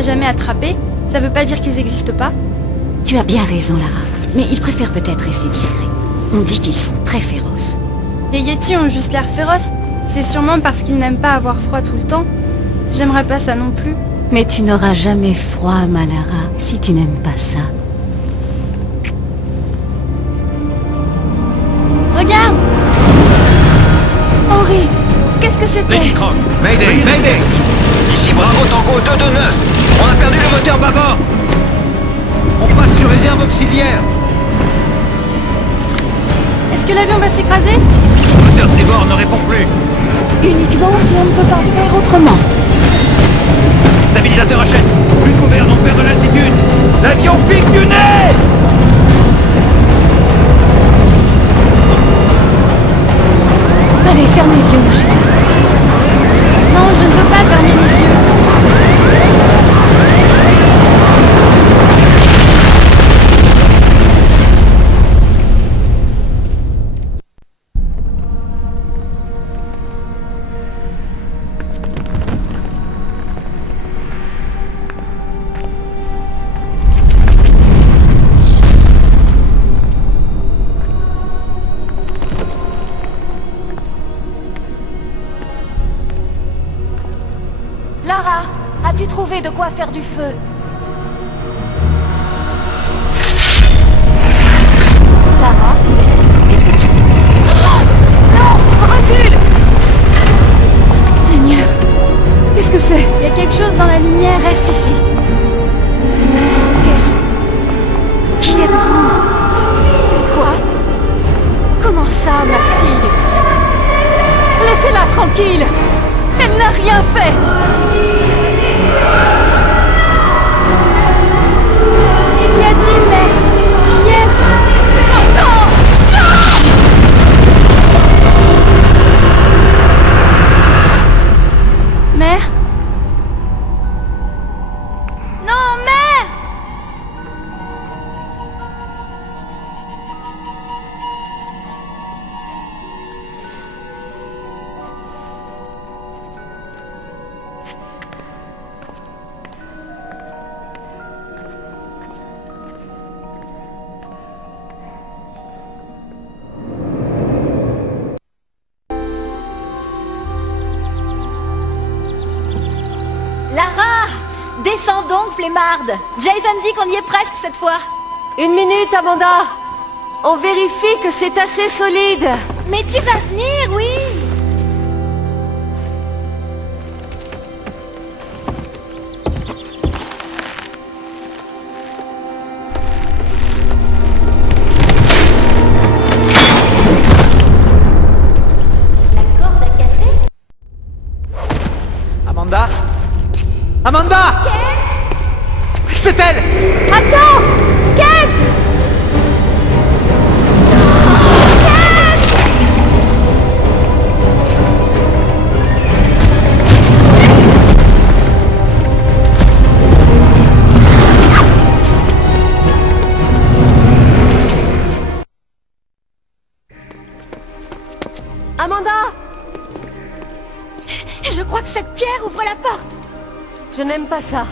a jamais attrapés, ça veut pas dire qu'ils n'existent pas. Tu as bien raison, Lara. Mais ils préfèrent peut-être rester discrets. On dit qu'ils sont très féroces. Les Yetis ont juste l'air féroces. C'est sûrement parce qu'ils n'aiment pas avoir froid tout le temps. J'aimerais pas ça non plus. Mais tu n'auras jamais froid, ma Lara, si tu n'aimes pas ça. Regarde! Henri, qu'est-ce que c'était? Lady Croft, Mayday, Mayday! Ici Bravo Tango 229. On a perdu le moteur bâbord. On passe sur réserve auxiliaire. Est-ce que l'avion va s'écraser? Le moteur tribord ne répond plus. Uniquement si on ne peut pas faire autrement. Stabilisateur HS. Plus de gouverne, on perd de l'altitude. L'avion pique du nez. Allez, ferme les yeux, ma chérie. Non, je ne veux pas fermer les yeux. Lara, as-tu trouvé de quoi faire du feu? Lara, qu'est-ce que tu... Non, recule! Seigneur, qu'est-ce que c'est? Il y a quelque chose dans la lumière. Reste ici. Qu'est-ce... Qui êtes-vous? Quoi? Comment ça, ma fille? Laissez-la tranquille! Elle n'a rien fait! Qu'y a-t-il, mère? Qui est-ce? Oh non! Mère? Non, mère! Lara! Descends donc, flemmarde! Jason dit qu'on y est presque cette fois! Une minute, Amanda. On vérifie que c'est assez solide. Mais tu vas venir, oui! La corde a cassé? Amanda? Amanda! Kate! C'est elle! Attends! Kate! Amanda! Je crois que cette pierre ouvre la porte! Je n'aime pas ça.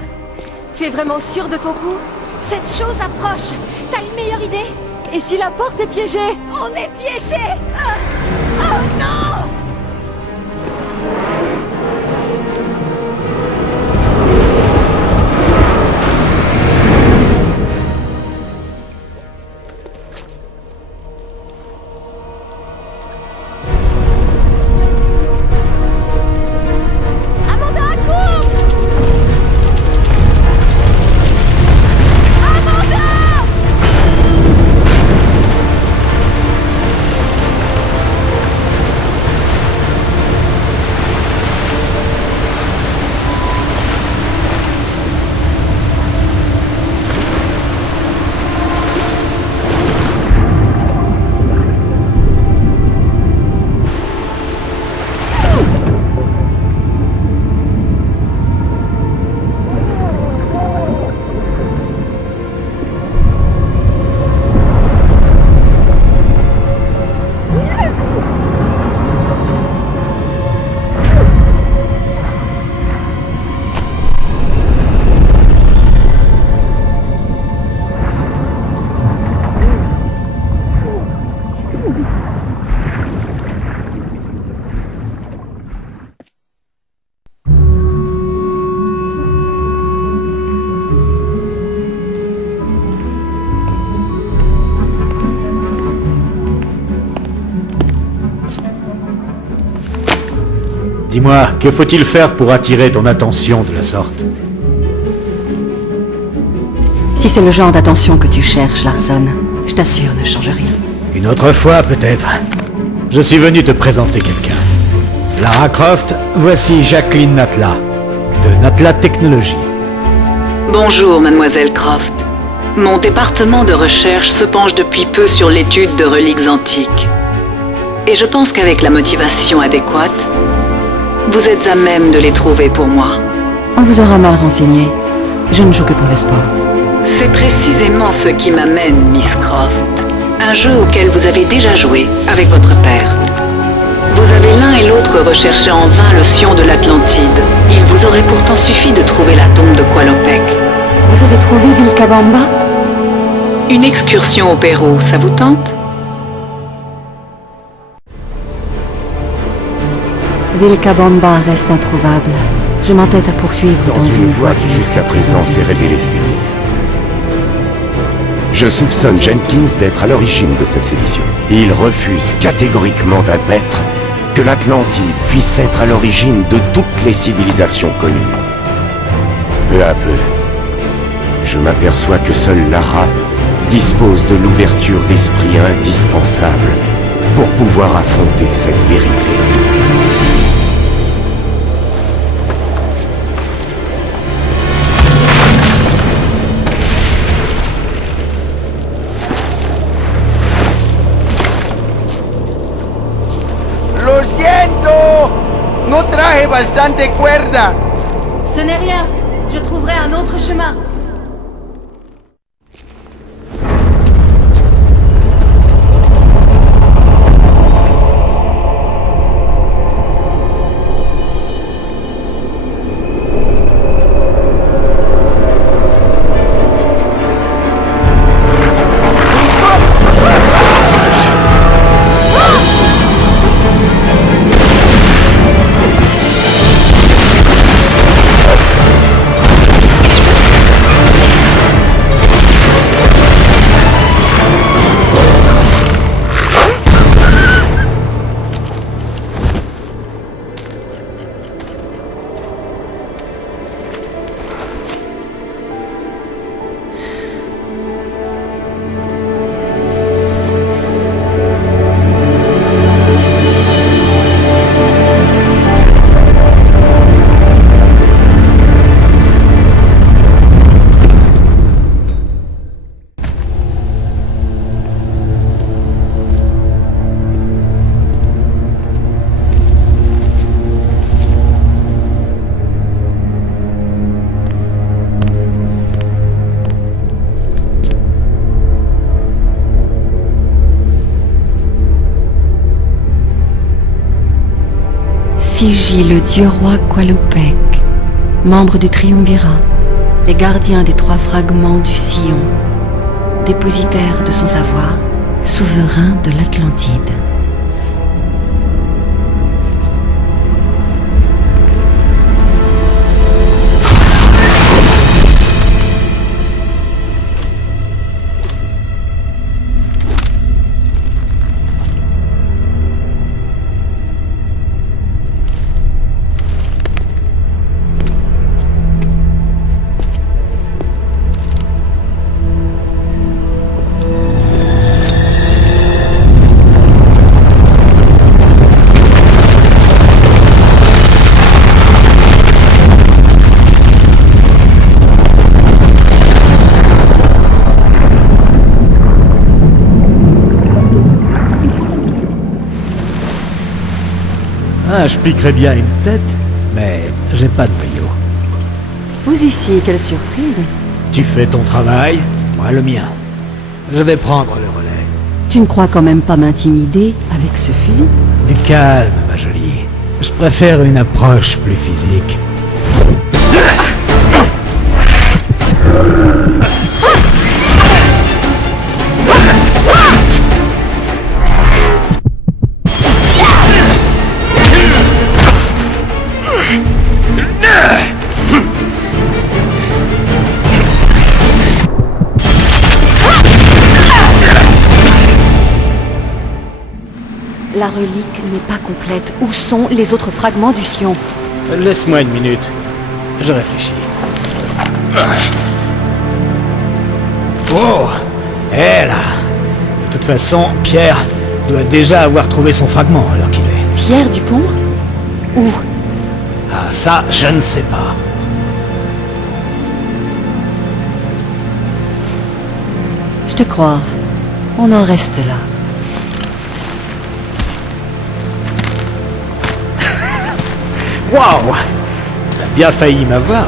Tu es vraiment sûre de ton coup? Cette chose approche! T'as une meilleure idée? Et si la porte est piégée? On est piégés! Oh non! Amanda, cours! Amanda! Dis-moi, que faut-il faire pour attirer ton attention de la sorte? Si c'est le genre d'attention que tu cherches, Larson, je t'assure, ne change rien. Une autre fois, peut-être. Je suis venu te présenter quelqu'un. Lara Croft, voici Jacqueline Natla, de Natla Technologies. Bonjour, mademoiselle Croft. Mon département de recherche se penche depuis peu sur l'étude de reliques antiques. Et je pense qu'avec la motivation adéquate, vous êtes à même de les trouver pour moi. On vous aura mal renseigné. Je ne joue que pour le sport. C'est précisément ce qui m'amène, Miss Croft. Un jeu auquel vous avez déjà joué avec votre père. Vous avez l'un et l'autre recherché en vain le Sion de l'Atlantide. Il vous aurait pourtant suffi de trouver la tombe de Qualopec. Vous avez trouvé Vilcabamba? Une excursion au Pérou, ça vous tente? Vilcabamba reste introuvable. Je m'entête à poursuivre dans une voie qui jusqu'à présent s'est révélée stérile. Je soupçonne Jenkins d'être à l'origine de cette sédition. Il refuse catégoriquement d'admettre que l'Atlantide puisse être à l'origine de toutes les civilisations connues. Peu à peu, je m'aperçois que seule Lara dispose de l'ouverture d'esprit indispensable pour pouvoir affronter cette vérité. ¡Lo siento! No traje bastante cuerda. Ce n'est rien. Je trouverai un autre chemin. Sigi, le dieu roi Qualopec, membre du triumvirat, les gardiens des 3 fragments du Sion, dépositaire de son savoir, souverain de l'Atlantide. Ah, je piquerais bien une tête, mais j'ai pas de noyau. Vous ici, quelle surprise! Tu fais ton travail, moi le mien. Je vais prendre le relais. Tu ne crois quand même pas m'intimider avec ce fusil? Du calme, ma jolie. Je préfère une approche plus physique. Lara, La relique n'est pas complète. Où sont les autres fragments du Sion? Laisse-moi une minute. Je réfléchis. Oh! Eh là! De toute façon, Pierre doit déjà avoir trouvé son fragment alors qu'il est. Pierre Dupont? Où? Ah, ça, je ne sais pas. Je te crois. On en reste là. Waouh! T'as bien failli m'avoir, là.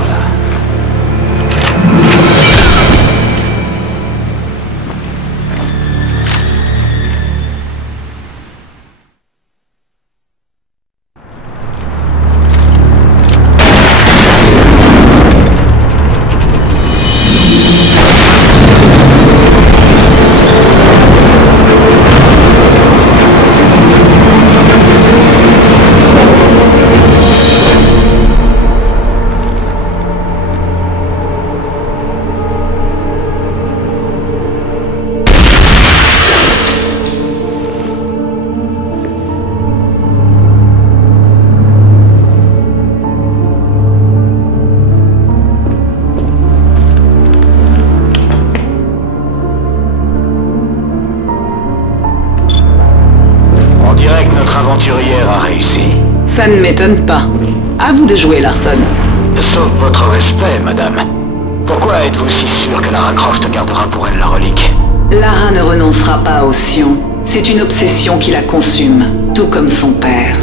Aventurière a réussi. Ça ne m'étonne pas. À vous de jouer, Larson. Sauf votre respect, madame. Pourquoi êtes-vous si sûr que Lara Croft gardera pour elle la relique? Lara ne renoncera pas au Sion. C'est une obsession qui la consume, tout comme son père.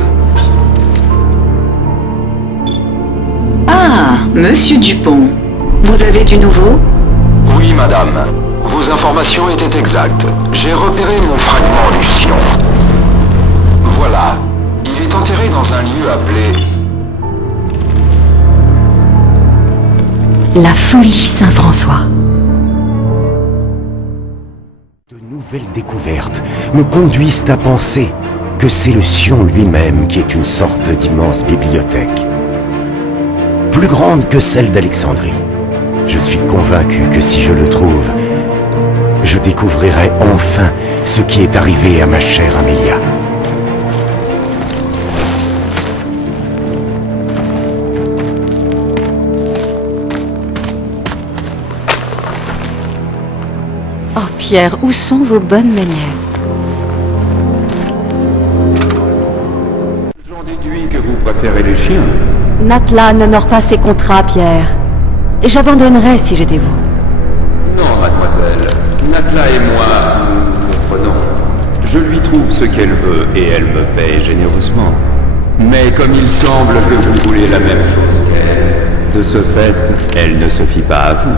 Ah, Monsieur Dupont. Vous avez du nouveau? Oui, madame. Vos informations étaient exactes. J'ai repéré mon fragment du Sion. Voilà. Il est enterré dans un lieu appelé... La folie Saint-François. De nouvelles découvertes me conduisent à penser que c'est le Sion lui-même qui est une sorte d'immense bibliothèque. Plus grande que celle d'Alexandrie. Je suis convaincu que si je le trouve, je découvrirai enfin ce qui est arrivé à ma chère Amélia. Oh Pierre, où sont vos bonnes manières? J'en déduis que vous préférez les chiens. Natla n'honore pas ses contrats, Pierre. Et j'abandonnerais si j'étais vous. Non, mademoiselle. Natla et moi, nous nous comprenons. Je lui trouve ce qu'elle veut et elle me paie généreusement. Mais comme il semble que vous voulez la même chose qu'elle, de ce fait, elle ne se fie pas à vous.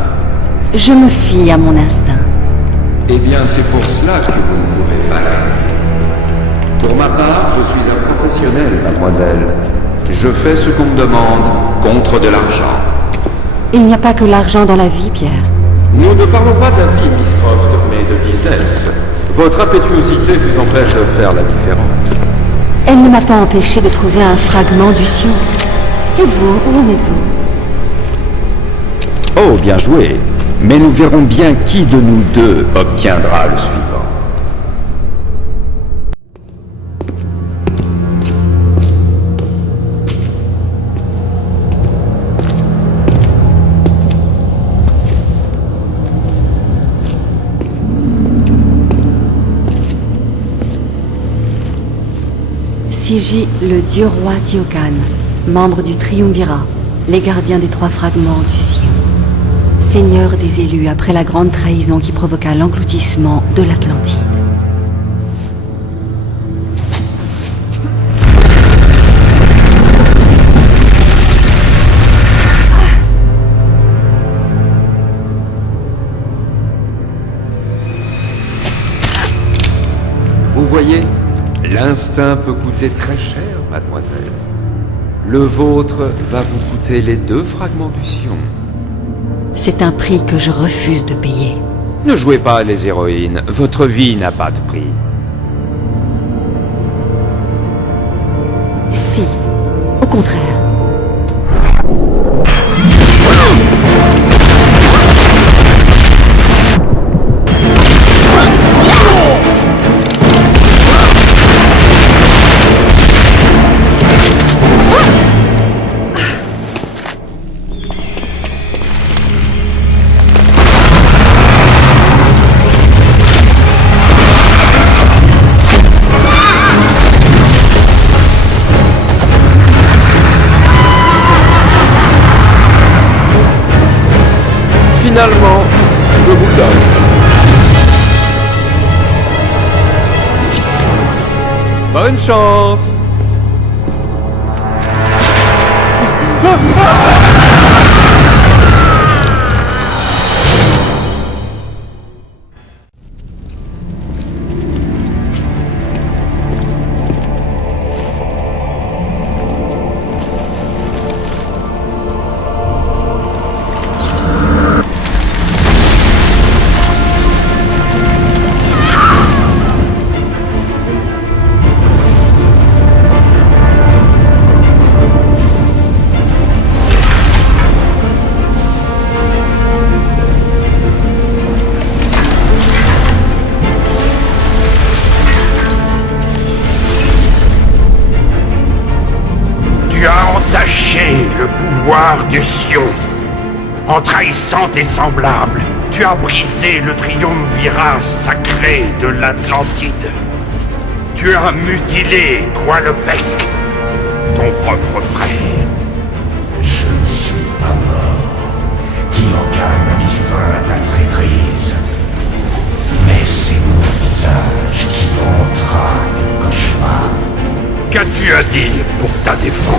Je me fie à mon instinct. Eh bien, c'est pour cela que vous ne pouvez pas gagner. Pour ma part, je suis un professionnel, mademoiselle. Je fais ce qu'on me demande, contre de l'argent. Il n'y a pas que l'argent dans la vie, Pierre. Nous ne parlons pas de la vie, Miss Croft, mais de business. Votre impétuosité vous empêche de faire la différence. Elle ne m'a pas empêché de trouver un fragment du Sion. Et vous, où en êtes-vous? Oh, bien joué. Mais nous verrons bien qui de nous deux obtiendra le suivant. Sigi, le dieu roi Tiokan, membre du Triumvirat, les gardiens des trois fragments du Sion. Seigneur des élus après la grande trahison qui provoqua l'engloutissement de l'Atlantide. Vous voyez, l'instinct peut coûter très cher, mademoiselle. Le vôtre va vous coûter les 2 fragments du Sion. C'est un prix que je refuse de payer. Ne jouez pas les héroïnes, votre vie n'a pas de prix. Si, au contraire. Bonne chance. Le pouvoir du Sion. En trahissant tes semblables, tu as brisé le triumvirat sacré de l'Atlantide. Tu as mutilé Qualopec, ton propre frère. Je ne suis pas mort. Tiokan a mis fin à ta traîtrise. Mais c'est mon visage qui hantera tes cauchemars. Qu'as-tu à dire pour ta défense?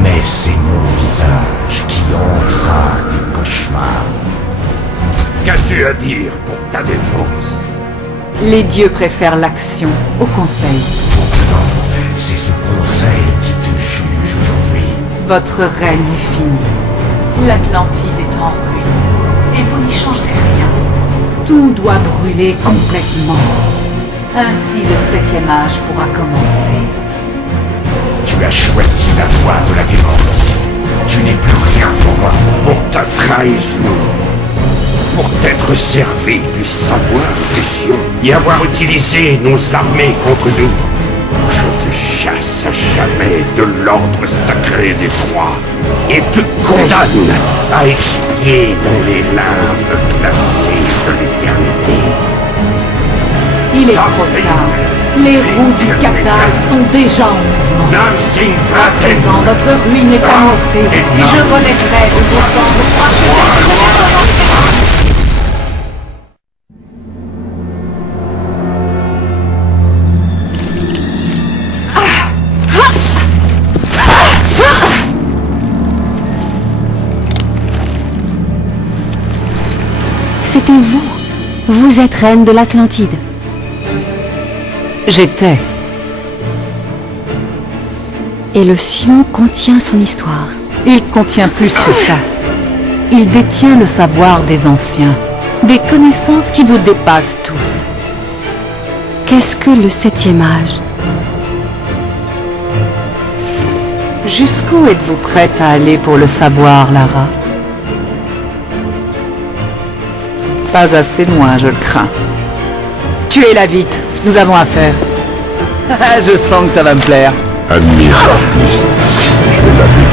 Mais c'est mon visage qui hantera tes cauchemars. Qu'as-tu à dire pour ta défense? Les dieux préfèrent l'action au conseil. Pourtant, c'est ce conseil qui te juge aujourd'hui. Votre règne est fini. L'Atlantide est en ruine. Et vous n'y changerez rien. Tout doit brûler complètement. Ainsi le 7e âge pourra commencer. Tu as choisi la voie de la démence. Tu n'es plus rien pour moi. Pour ta trahison. Pour t'être servi du savoir du Sion. Et avoir utilisé nos armées contre nous. Je te chasse à jamais de l'ordre sacré des trois. Et te condamne à expier dans les limbes glacées de l'éternité. Il est trop tard. Les roues du Qatar sont déjà en mouvement. À présent, votre ruine est annoncée. Et je renaîtrai de vos cendres pour achever ce que j'ai commencé. C'était vous. Vous êtes reine de l'Atlantide. J'étais. Et le Sion contient son histoire. Il contient plus que ça. Il détient le savoir des anciens. Des connaissances qui vous dépassent tous. Qu'est-ce que le 7e âge? Jusqu'où êtes-vous prête à aller pour le savoir, Lara? Pas assez loin, je le crains. Tuez-la vite, nous avons affaire. Je sens que ça va me plaire. Admire l'artiste. Je vais l'appeler.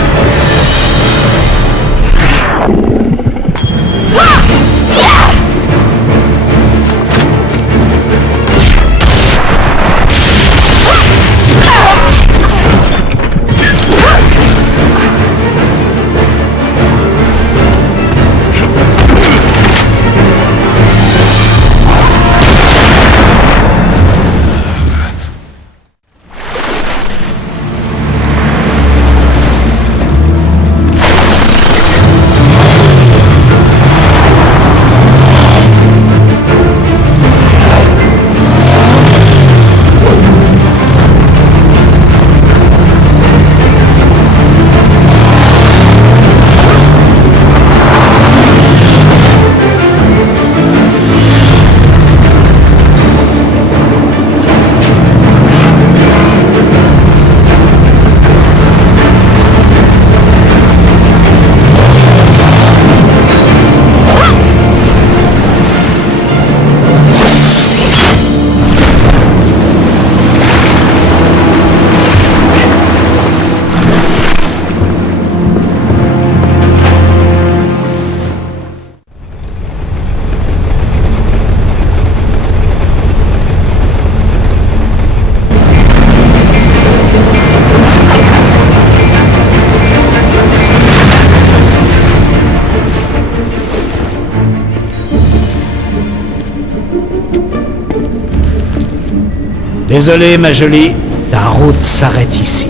Désolé, ma jolie, ta route s'arrête ici.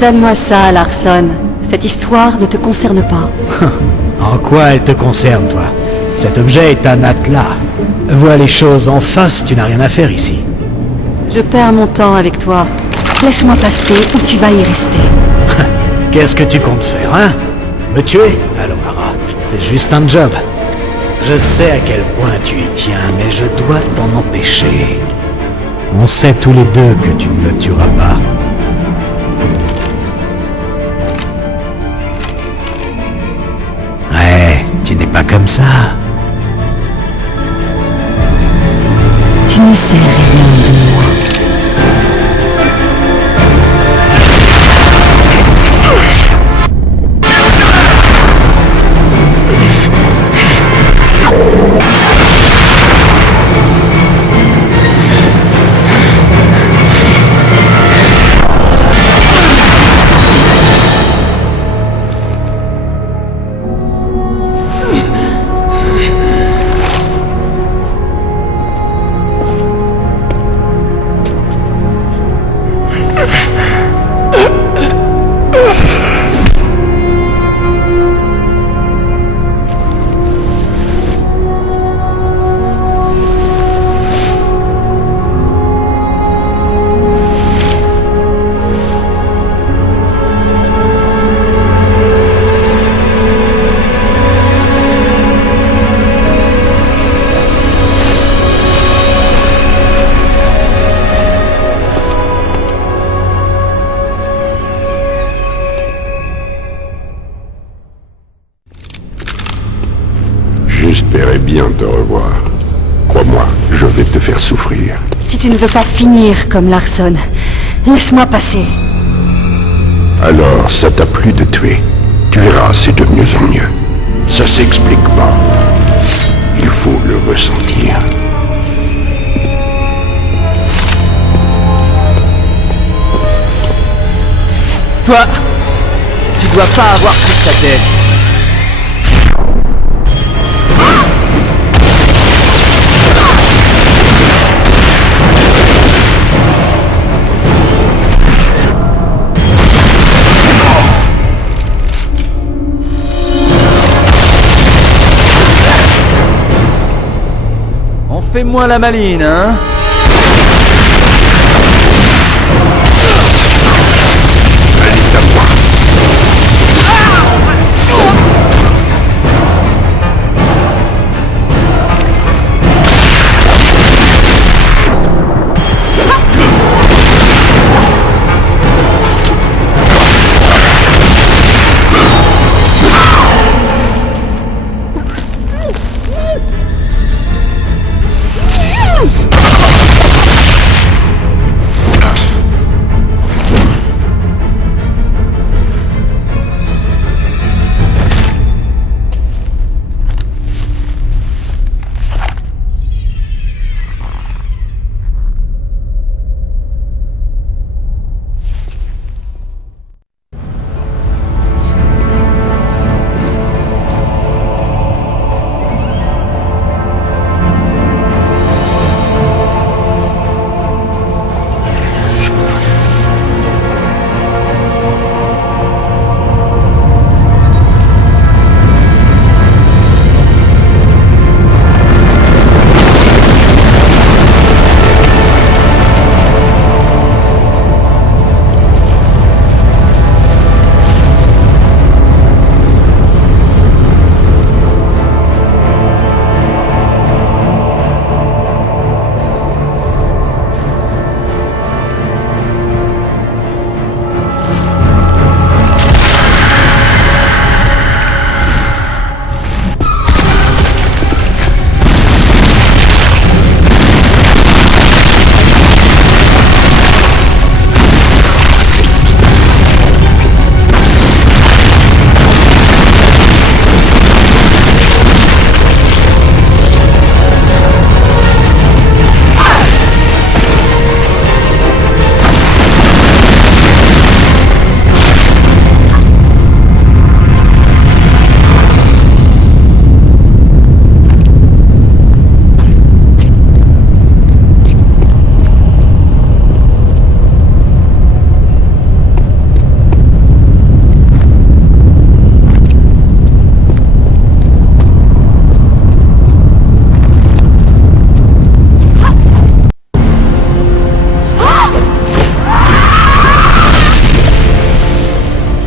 Donne-moi ça, Larson. Cette histoire ne te concerne pas. En quoi elle te concerne, toi? Cet objet est un atlas. Vois les choses en face, tu n'as rien à faire ici. Je perds mon temps avec toi. Laisse-moi passer ou tu vas y rester. Qu'est-ce que tu comptes faire, hein? Me tuer? Allons, Lara, c'est juste un job. Je sais à quel point tu y tiens, mais je dois t'en empêcher. On sait tous les deux que tu ne me tueras pas. Ouais, tu n'es pas comme ça. Tu ne sais rien de moi. J'espérais bien te revoir. Crois-moi, je vais te faire souffrir. Si tu ne veux pas finir comme Larson, laisse-moi passer. Alors, ça t'a plu de tuer. Tu verras, c'est de mieux en mieux. Ça s'explique pas. Il faut le ressentir. Toi, tu dois pas avoir pris ta tête. Fais-moi la maline, hein?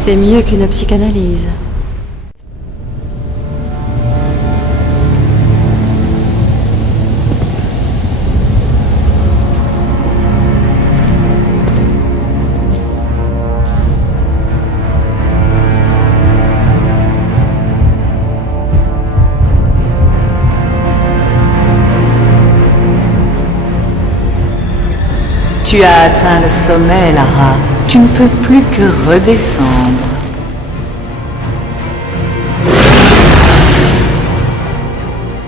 C'est mieux qu'une psychanalyse. Tu as atteint le sommet, Lara. Tu ne peux plus que redescendre.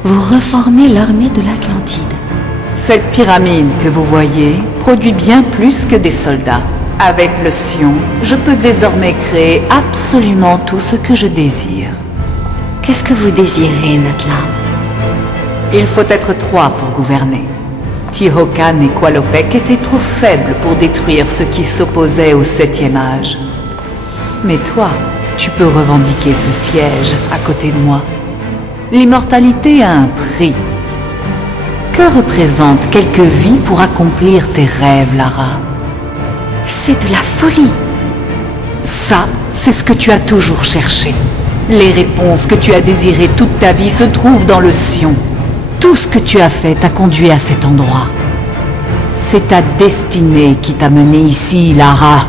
Vous reformez l'armée de l'Atlantide. Cette pyramide que vous voyez produit bien plus que des soldats. Avec le Sion, je peux désormais créer absolument tout ce que je désire. Qu'est-ce que vous désirez, Natla? Il faut être 3 pour gouverner. Tihocan et Qualopec étaient trop faibles pour détruire ce qui s'opposait au 7e âge. Mais toi, tu peux revendiquer ce siège à côté de moi. L'immortalité a un prix. Que représentent quelques vies pour accomplir tes rêves, Lara? C'est de la folie. Ça, c'est ce que tu as toujours cherché. Les réponses que tu as désirées toute ta vie se trouvent dans le Sion. Tout ce que tu as fait t'a conduit à cet endroit. C'est ta destinée qui t'a mené ici, Lara.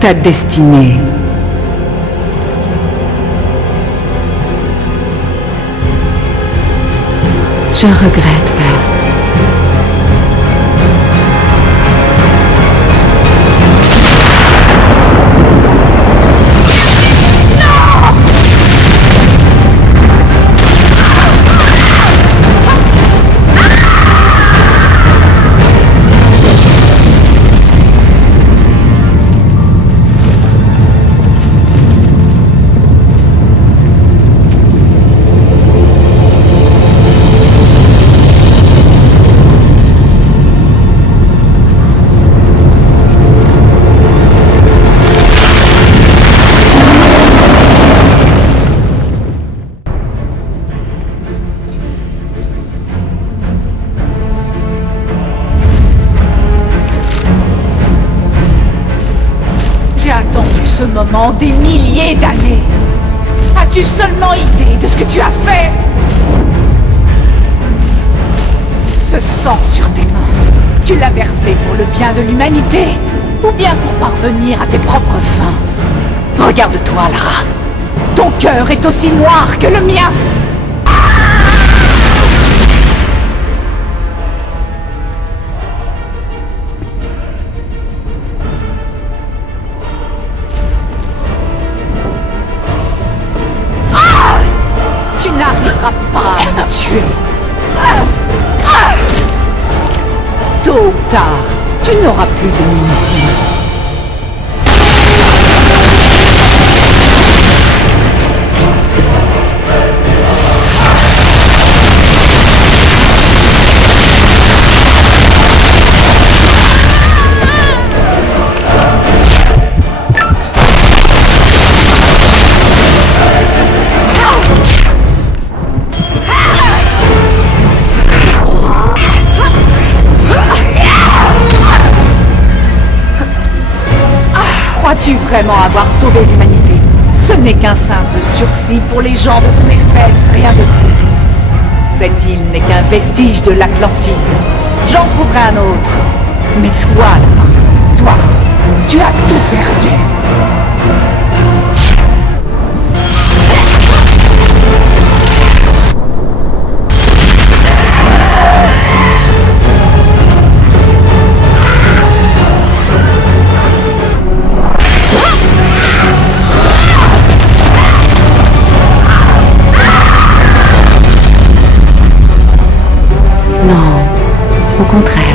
Ta destinée. Je regrette, Père. Ce moment des milliers d'années. As-tu seulement idée de ce que tu as fait? Ce sang sur tes mains, tu l'as versé pour le bien de l'humanité ou bien pour parvenir à tes propres fins? Regarde-toi, Lara. Ton cœur est aussi noir que le mien. Tu n'arriveras pas à me tuer. Tôt ou tard, tu n'auras plus de munitions. Crois-tu vraiment avoir sauvé l'humanité? Ce n'est qu'un simple sursis pour les gens de ton espèce, rien de plus. Cette île n'est qu'un vestige de l'Atlantide. J'en trouverai un autre. Mais toi, Lara, toi, tu as tout perdu. Non, au contraire.